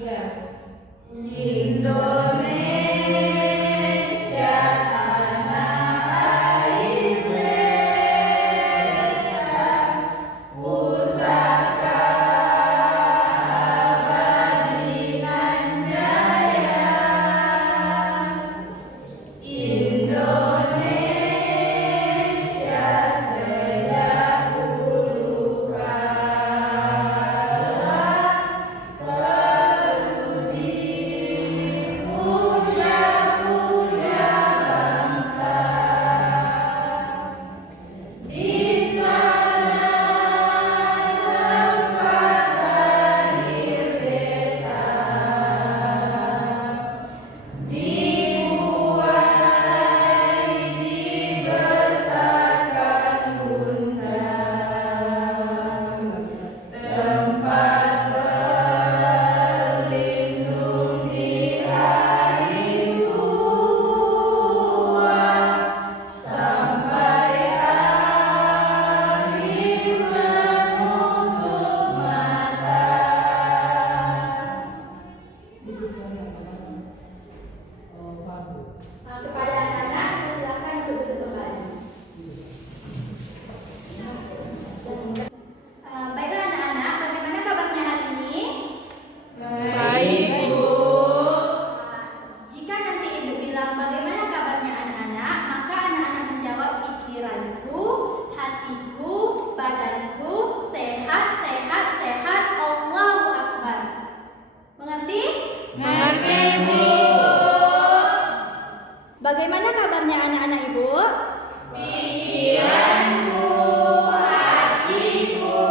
Indonesia tanah air pusaka abadi nan jaya. Indonesia sejak dulu kala selalu dipuja-puja bangsa. Di sana tempat lahir beta, dibuai dibesarkan bunda, tempat berlindung di hari tua sampai akhir menutup mata. Kepada anak-anak, silakan untuk duduk kembali. Baiklah anak-anak, bagaimana kabarnya hari ini? Baik, Bu. Jika nanti Ibu bilang bagaimana kabarnya anak-anak, maka anak-anak menjawab pikiranku, hatiku, badanku, sehat, sehat, sehat, Allahu Akbar. Mengerti? Mengerti, Bu. Bagaimana kabarnya anak-anak Ibu? Pikiranku, hatiku,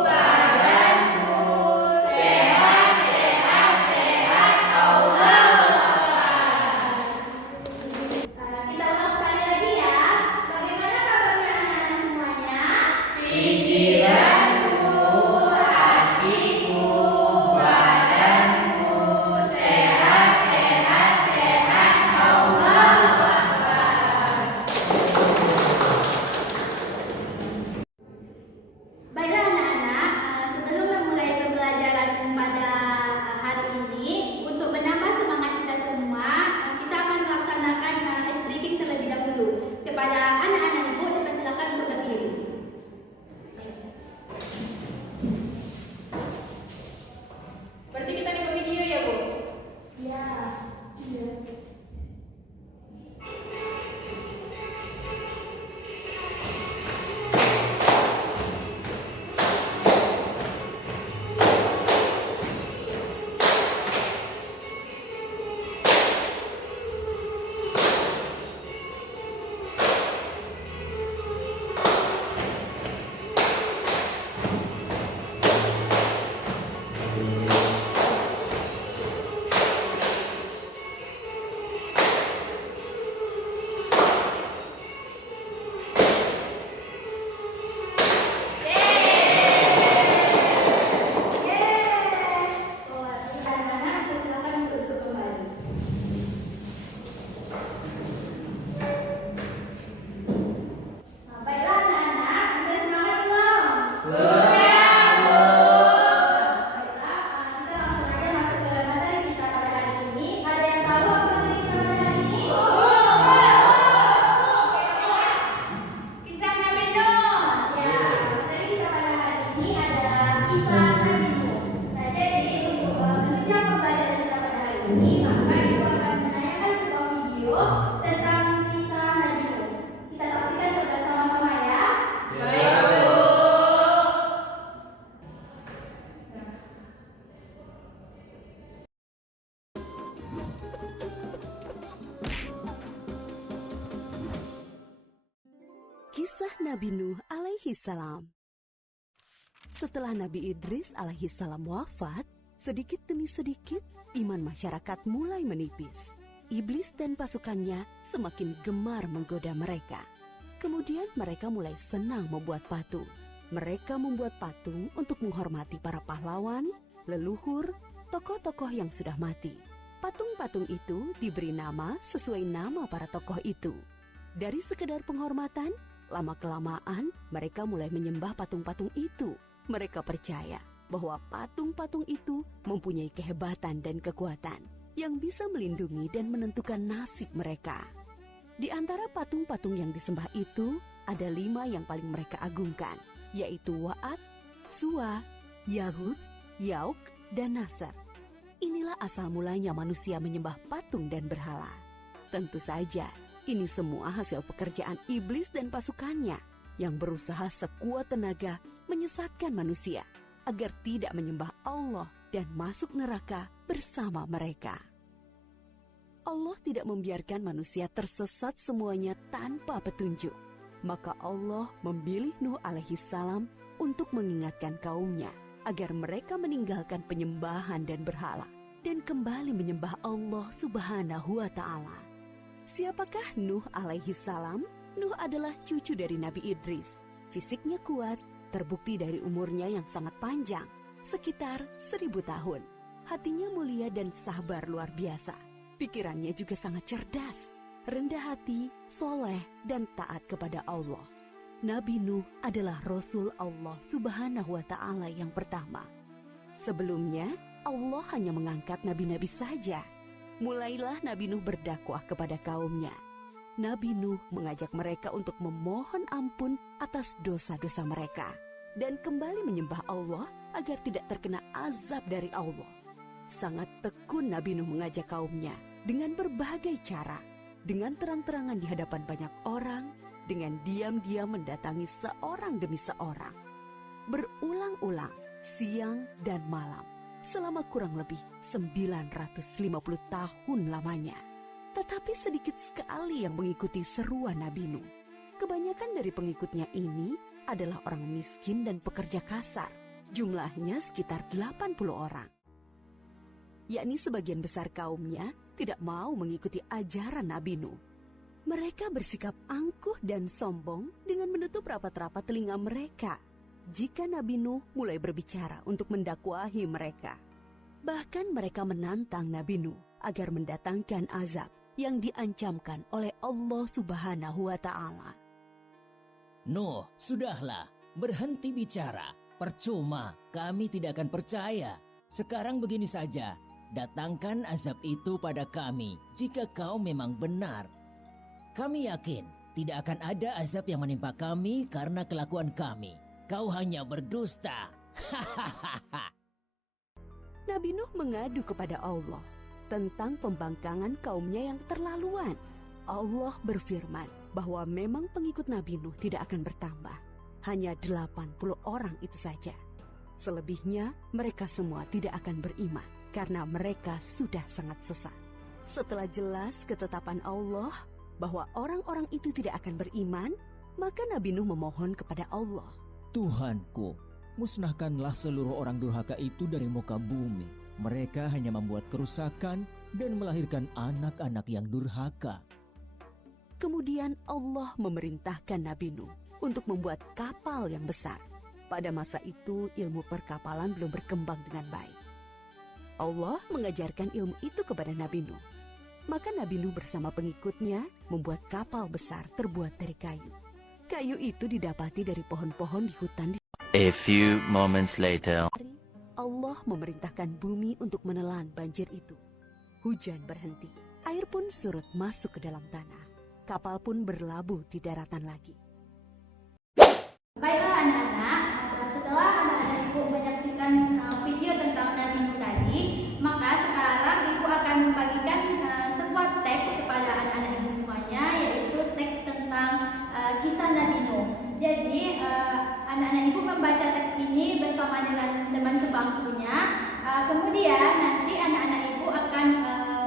badanku, sehat, sehat, sehat, Allahu Akbar. Kita ulang sekali lagi ya. Bagaimana kabarnya anak-anak semuanya? Pikiranku, hatiku, badanku, sehat, sehat, sehat, Allahu Akbar. Baiklah anak-anak, sebelum memulai pembelajaran pada hari ini, untuk menambah semangat kita semua, kita akan melaksanakan ice breaking terlebih dahulu. Kepada anak-anak Ibu, dipersilakan untuk berdiri. Berarti kita tengok video ya, Bu? Ya. Anak-anak, silakan untuk duduk kembali. Baiklah anak-anak, sudah semangat belum? Sudah, Bu. Baiklah, kita langsung aja masuk ke materi kita pada hari ini. Ada yang tahu apa materi kita pada hari ini? Kisah Nabi Nuh. Ya, materi kita pada hari ini adalah kisah Nabi Nuh. Nah, jadi untuk menunjang pembelajaran kita pada hari ini, maka Ibu akan menayangkan sebuah video tentang kisah Nabi Nuh. Kita saksikan bersama-sama ya. Baik, Bu. Kisah Nabi Nuh alaihi salam. Setelah Nabi Idris alaihi salam wafat, sedikit demi sedikit iman masyarakat mulai menipis. Iblis dan pasukannya semakin gemar menggoda mereka. Kemudian mereka mulai senang membuat patung. Mereka membuat patung untuk menghormati para pahlawan, leluhur, tokoh-tokoh yang sudah mati. Patung-patung itu diberi nama sesuai nama para tokoh itu. Dari sekedar penghormatan, lama-kelamaan mereka mulai menyembah patung-patung itu. Mereka percaya bahwa patung-patung itu mempunyai kehebatan dan kekuatan yang bisa melindungi dan menentukan nasib mereka. Di antara patung-patung yang disembah itu, ada 5 yang paling mereka agungkan, yaitu Wa'at, Suwa, Yahud, Yauk, dan Nasr. Inilah asal mulanya manusia menyembah patung dan berhala. Tentu saja, ini semua hasil pekerjaan iblis dan pasukannya yang berusaha sekuat tenaga menyesatkan manusia agar tidak menyembah Allah dan masuk neraka bersama mereka. Allah tidak membiarkan manusia tersesat semuanya tanpa petunjuk. Maka Allah memilih Nuh alaihi salam untuk mengingatkan kaumnya agar mereka meninggalkan penyembahan dan berhala dan kembali menyembah Allah Subhanahu wa Ta'ala. Siapakah Nuh alaihi salam? Nuh adalah cucu dari Nabi Idris. Fisiknya kuat, terbukti dari umurnya yang sangat panjang, sekitar 1000 tahun. Hatinya mulia dan sabar luar biasa. Pikirannya juga sangat cerdas, rendah hati, soleh, dan taat kepada Allah. Nabi Nuh adalah Rasul Allah Subhanahu wa Ta'ala yang pertama. Sebelumnya, Allah hanya mengangkat nabi-nabi saja. Mulailah Nabi Nuh berdakwah kepada kaumnya. Nabi Nuh mengajak mereka untuk memohon ampun atas dosa-dosa mereka dan kembali menyembah Allah agar tidak terkena azab dari Allah. Sangat tekun Nabi Nuh mengajak kaumnya dengan berbagai cara, dengan terang-terangan di hadapan banyak orang, dengan diam-diam mendatangi seorang demi seorang, berulang-ulang, siang dan malam, selama kurang lebih 950 tahun lamanya. Tetapi sedikit sekali yang mengikuti seruan Nabi Nuh. Kebanyakan dari pengikutnya ini adalah orang miskin dan pekerja kasar. Jumlahnya sekitar 80 orang. Yakni sebagian besar kaumnya tidak mau mengikuti ajaran Nabi Nuh. Mereka bersikap angkuh dan sombong dengan menutup rapat-rapat telinga mereka jika Nabi Nuh mulai berbicara untuk mendakwahi mereka. Bahkan mereka menantang Nabi Nuh agar mendatangkan azab yang diancamkan oleh Allah Subhanahu wa Ta'ala. Nuh, sudahlah, berhenti bicara. Percuma, kami tidak akan percaya. Sekarang begini saja, datangkan azab itu pada kami jika kau memang benar. Kami yakin tidak akan ada azab yang menimpa kami karena kelakuan kami. Kau hanya berdusta. Nabi Nuh mengadu kepada Allah tentang pembangkangan kaumnya yang keterlaluan. Allah berfirman bahwa memang pengikut Nabi Nuh tidak akan bertambah. Hanya 80 orang itu saja. Selebihnya mereka semua tidak akan beriman karena mereka sudah sangat sesat. Setelah jelas ketetapan Allah bahwa orang-orang itu tidak akan beriman, maka Nabi Nuh memohon kepada Allah. Tuhanku, musnahkanlah seluruh orang durhaka itu dari muka bumi. Mereka hanya membuat kerusakan dan melahirkan anak-anak yang durhaka. Kemudian Allah memerintahkan Nabi Nuh untuk membuat kapal yang besar. Pada masa itu ilmu perkapalan belum berkembang dengan baik. Allah mengajarkan ilmu itu kepada Nabi Nuh. Maka Nabi Nuh bersama pengikutnya membuat kapal besar terbuat dari kayu. Kayu itu didapati dari pohon-pohon di hutan. A few moments later. Allah memerintahkan bumi untuk menelan banjir itu. Hujan berhenti, air pun surut masuk ke dalam tanah. Kapal pun berlabuh di daratan lagi. Baiklah anak-anak, setelah anak-anak ibu menyaksikan video tentang Nabi Nuh tadi, maka sekarang ibu akan membagikan sebuah teks kepada anak-anak ibu semuanya, yaitu teks tentang kisah Nabi Nuh. Jadi anak-anak ibu membaca teks ini bersama dengan teman sebangkunya. Kemudian nanti anak-anak ibu akan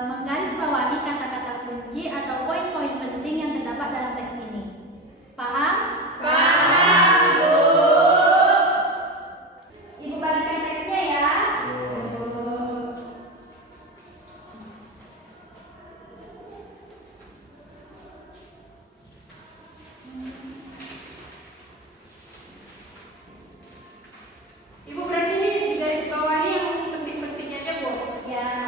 menggarisbawahi kata-kata kunci atau poin-poin penting yang terdapat dalam teks ini. Paham? Paham, Bu. Ibu bagikan teksnya ya. Ibu berarti ini di garis bawahi yang penting-pentingnya aja, Bu? Ya.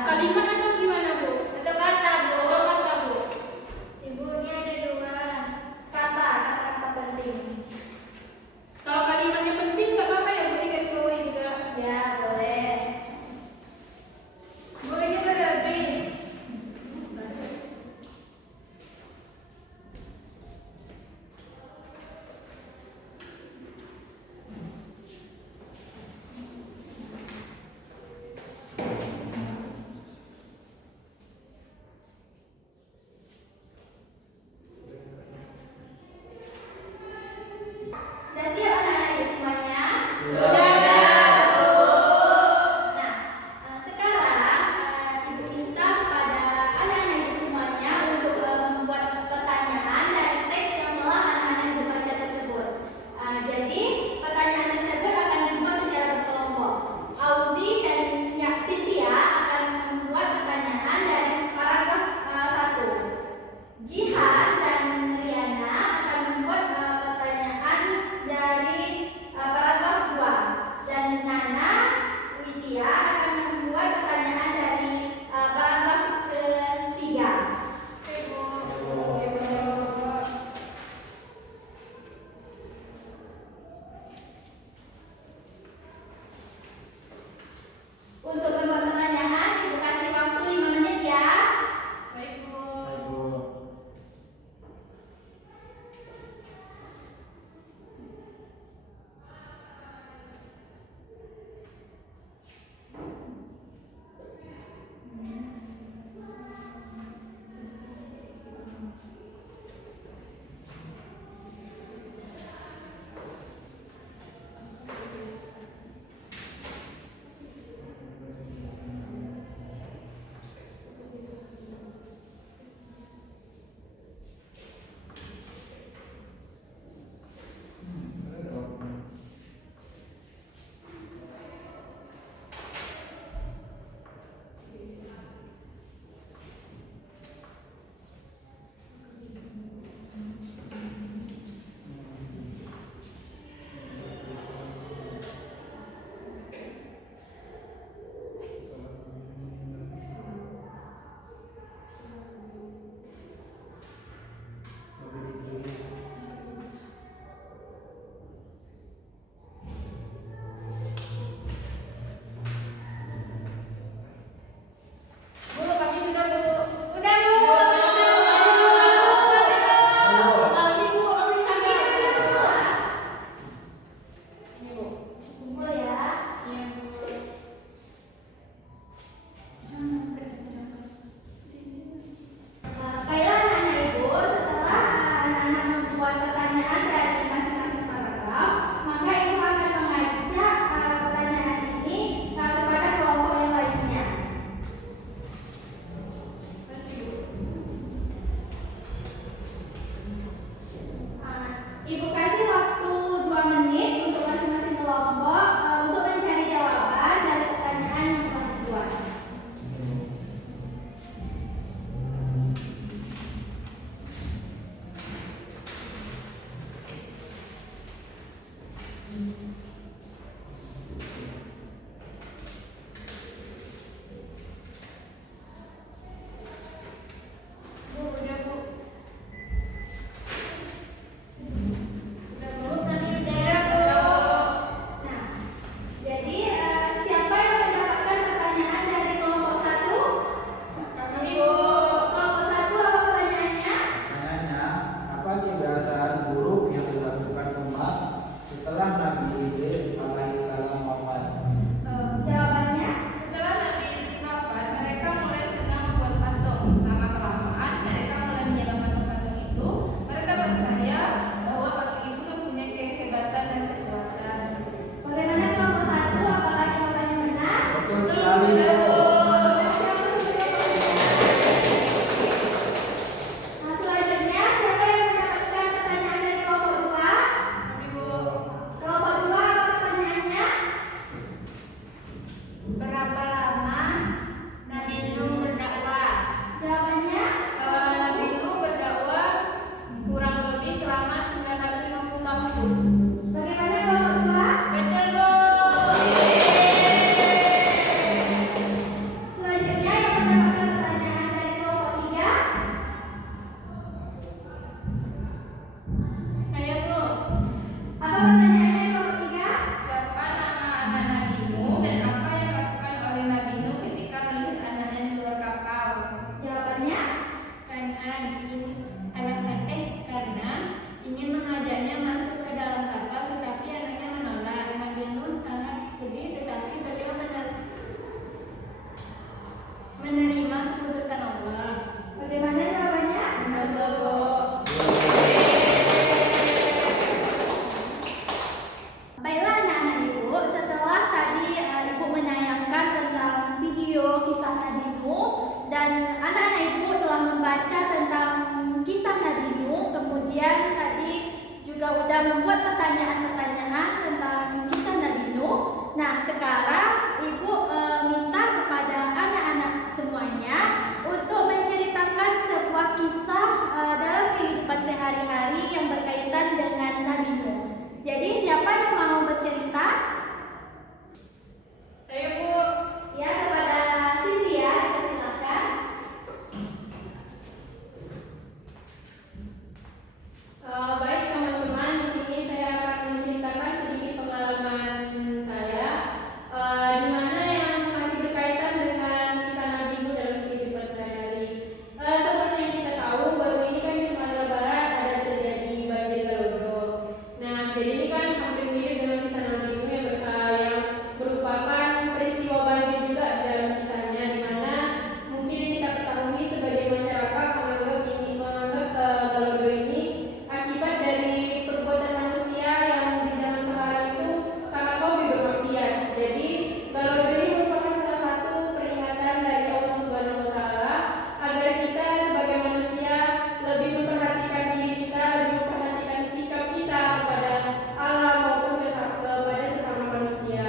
Dan anak-anak ibu telah membaca tentang kisah Nabi Nuh, kemudian tadi juga udah membuat pertanyaan-pertanyaan tentang kisah Nabi Nuh. Nah, sekarang ibu minta kepada anak-anak semuanya untuk menceritakan sebuah kisah dalam kehidupan sehari-hari yang berkaitan dengan Nabi Nuh. Jadi siapa yang mau bercerita? Saya, Bu. Ya, kepada Cynthia, silakan. Baik teman-teman, di sini saya akan menceritakan sedikit pengalaman saya, di mana yang masih berkaitan dengan kisah Nabi Nuh dalam kehidupan sehari-hari. Seperti yang kita tahu, baru ini kan di Sumatera Barat ada terjadi banjir Galodro. Nah, jadi ini kan hampir mirip dengan kisah Nabi Nuh yang merupakan peristiwa banjir juga dalam kisahnya, di mana mungkin yang kita ketahui sebagai masyarakat menganggap Galodro ini akibat dari perbuatan manusia yang di zaman sekarang itu sangat hobi bermaksiat. Jadi Galodro ini merupakan salah satu peringatan dari Allah Subhanahu Wa Taala agar kita sebagai manusia lebih memperhatikan diri kita, lebih memperhatikan sikap kita kepada Allah maupun kepada sesama manusia,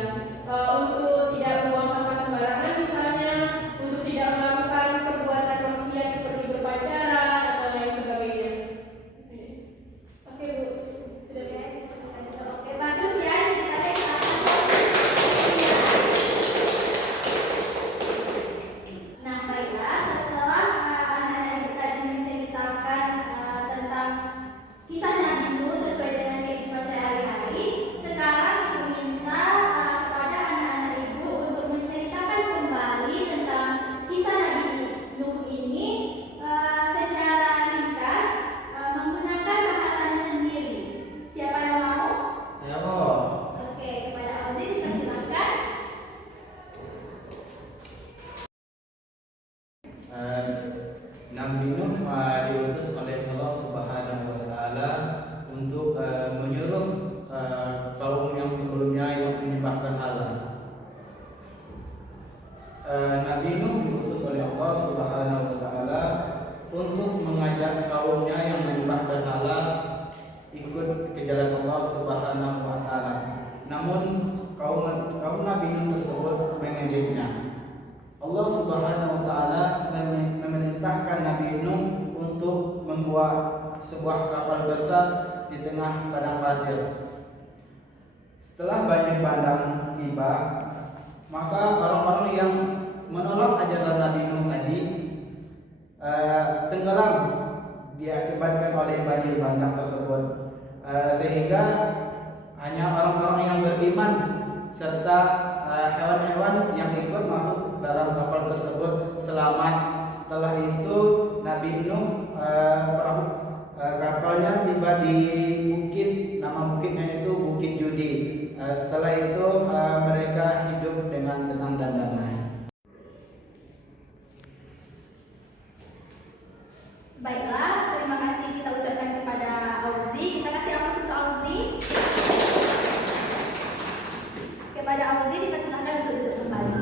untuk tidak membuang sampah sembarangan misalnya, untuk tidak melakukan perbuatan maksiat seperti berpacaran atau lain sebagainya. Oke, Bu, sudah ya. Oke, bagus ya ceritanya. Nah, baiklah, setelah anak-anak ibu tadi menceritakan tentang kisah Nabi Nuh sesuai dengan kehidupan sehari-hari, sekarang ibu minta kepada anak-anak ibu untuk menceritakan kembali tentang kisah Nabi Nuh ini secara ringkas menggunakan bahasanya sendiri. Siapa yang mau? Saya mau. Oke, kepada Auzi dipersilakan. Nabi Nuh diutus oleh Allah Subhanahu Wa Taala untuk menyuruh kaum yang sebelumnya yang menyembahkan Allah. Nabi Nuh diutus oleh Allah Subhanahu Wa Taala untuk mengajak kaumnya yang menyembahkan Allah ikut ke jalan Allah Subhanahu Wa Taala. Namun kaum Nabi Nuh tersebut mengejeknya. Allah Subhanahu Wa Taala memerintahkan Nabi Nuh untuk membuat sebuah kapal besar di tengah padang pasir. Setelah banjir bandang tiba, maka orang-orang yang menolak ajaran Nabi Nuh tadi tenggelam diakibatkan oleh banjir bandang tersebut, sehingga hanya orang-orang yang beriman serta hewan-hewan yang ikut masuk dalam kapal tersebut selamat. Setelah itu Nabi Nuh kapalnya tiba di bukit, nama bukitnya itu Bukit Judi. Setelah itu mereka hidup dengan tenang dan damai. Baiklah, terima kasih kita ucapkan kepada Auzi. Kita kasih aplaus untuk Auzi. Kepada Auzi dipersilakan untuk duduk kembali.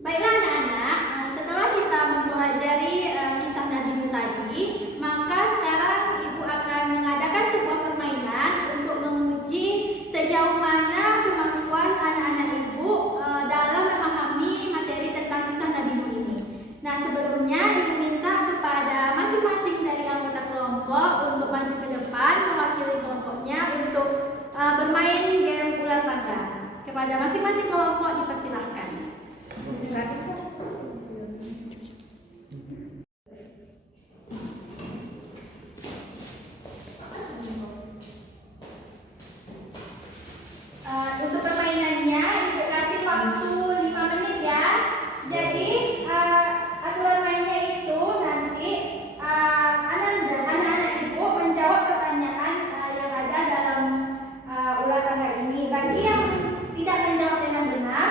Baiklah anak-anak, setelah kita mempelajari kisah Nabi Nuh tadi, maka sekarang ibu akan mengadakan sebuah permainan untuk menguji sejauh mana kemampuan anak-anak ibu dalam memahami materi tentang kisah Nabi Nuh ini. Nah, sebelumnya ibu minta kepada masing-masing dari anggota kelompok untuk maju ke depan mewakili kelompoknya untuk bermain game ular tangga. Kepada masing-masing kelompok dipersilahkan. Untuk permainannya ibu kasih waktu 5 menit ya. Jadi aturan mainnya itu nanti anak-anak ibu menjawab pertanyaan yang ada dalam ular tangga ini. Bagi yang tidak menjawab dengan benar,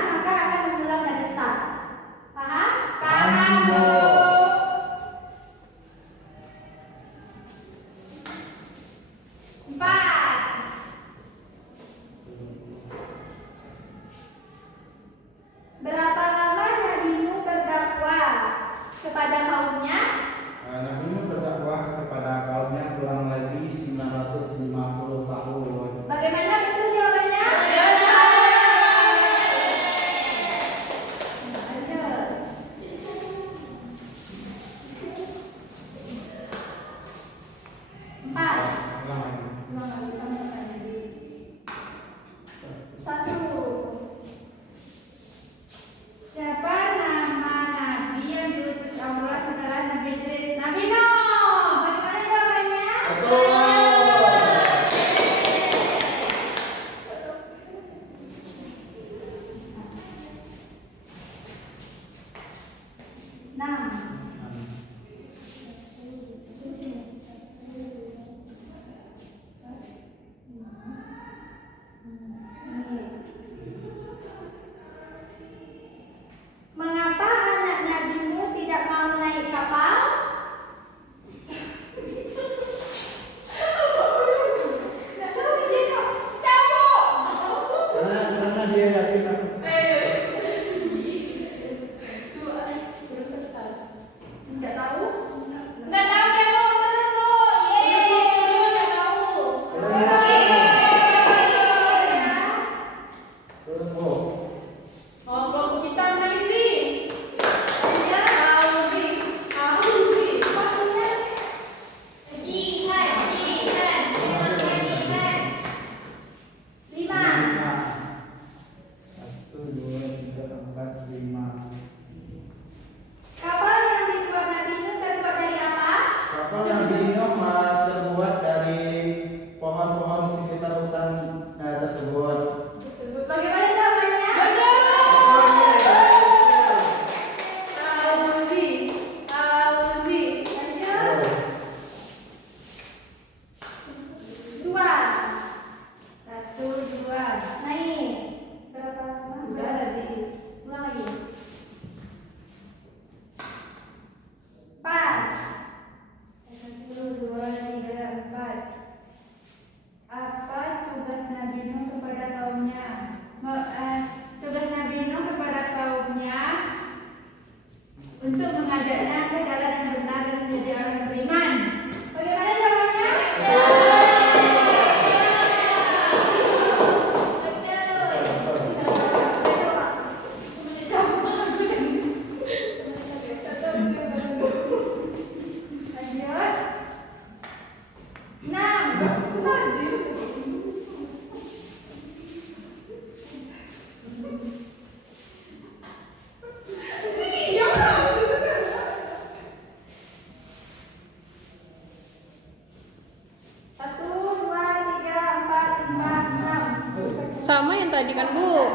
kepada kaumnya. Nabi Nuh berdakwah kepada kaumnya kurang lebih 950 tahun. Bagaimana betul jawabannya? Empat. Satu. Siapa nama nabi yang diutus Allah setelah Nabi Idris? Nabi Nuh. Bagaimana jawabannya? Enam. Mengapa anak Nabi Nuh tidak mau naik kapal? Nggak tahu dia kok. Tahu. Karena dia yakin Nggak tahu? Nggak tahu dia mau turun Bu. Yeay. Nggak tahu. terus Bu. Oh, kelompok kita menang sih. Tahu sih. Lima. 1, 2, 3, 4, 5. Kapal yang dibuat Nabi Nuh terbuat dari apa? Kapal Nabi Nuh terbuat dari pohon-pohon sekitar hutan tersebut. Bagaimana jawabannya? Tahu sih. Lanjut. Dua. 1, 2. Naik. Berapa lama? Udah tadi. Ulang lagi. 4. 1, 2, 3, 4. Apa tugas Nabi Nuh kepada kaumnya? Tugas Nabi Nuh kepada kaumnya untuk mengajaknya ke jalan yang benar dan menjadi orang yang beriman. Bagaimana jawabannya? Lanjut. 6. Satu, dua, tiga, empat, lima, enam. Sama yang tadi kan, Bu?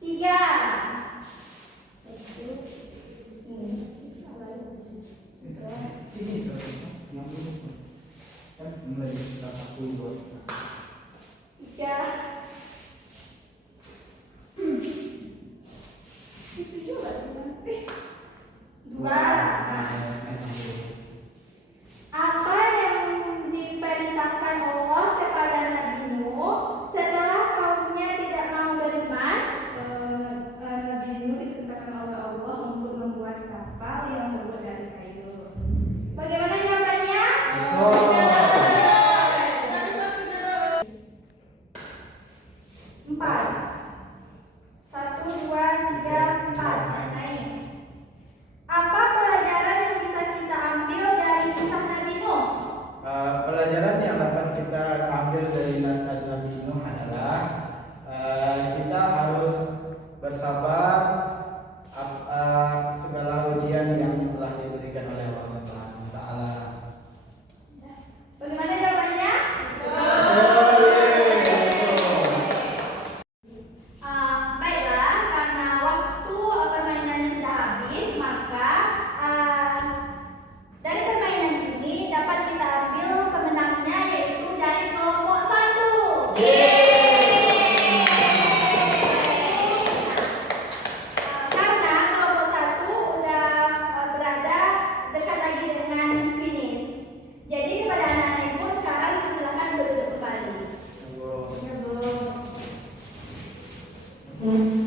Tiga. Sini kan mulai 1, 2. Tiga. Dua. Apa yang diperintahkan Allah kepada Nabi Nuh setelah kaumnya tidak mau beriman? Nabi Nuh diperintahkan oleh Allah untuk membuat kapal yang terbuat dari kayu. Bagaimana jawabannya? Empat. 1, 2, 3, 4. Naik. Apa pelajaran yang bisa kita ambil dari kisah Nabi Nuh? Pelajaran yang dapat kita ambil dari Nabi Nuh adalah kita harus bersabar segala ujian yang telah diberikan oleh Allah Subhanahu wa taala. Bagaimana jawabannya? Baiklah, karena waktu permainannya sudah habis, maka dari permainan ini dapat kita ambil pemenangnya, yaitu dari kelompok 1. Karena kelompok 1 udah berada dekat lagi dengan finish. Jadi kepada anak-anak ibu sekarang dipersilakan duduk kembali. Ya, Bu.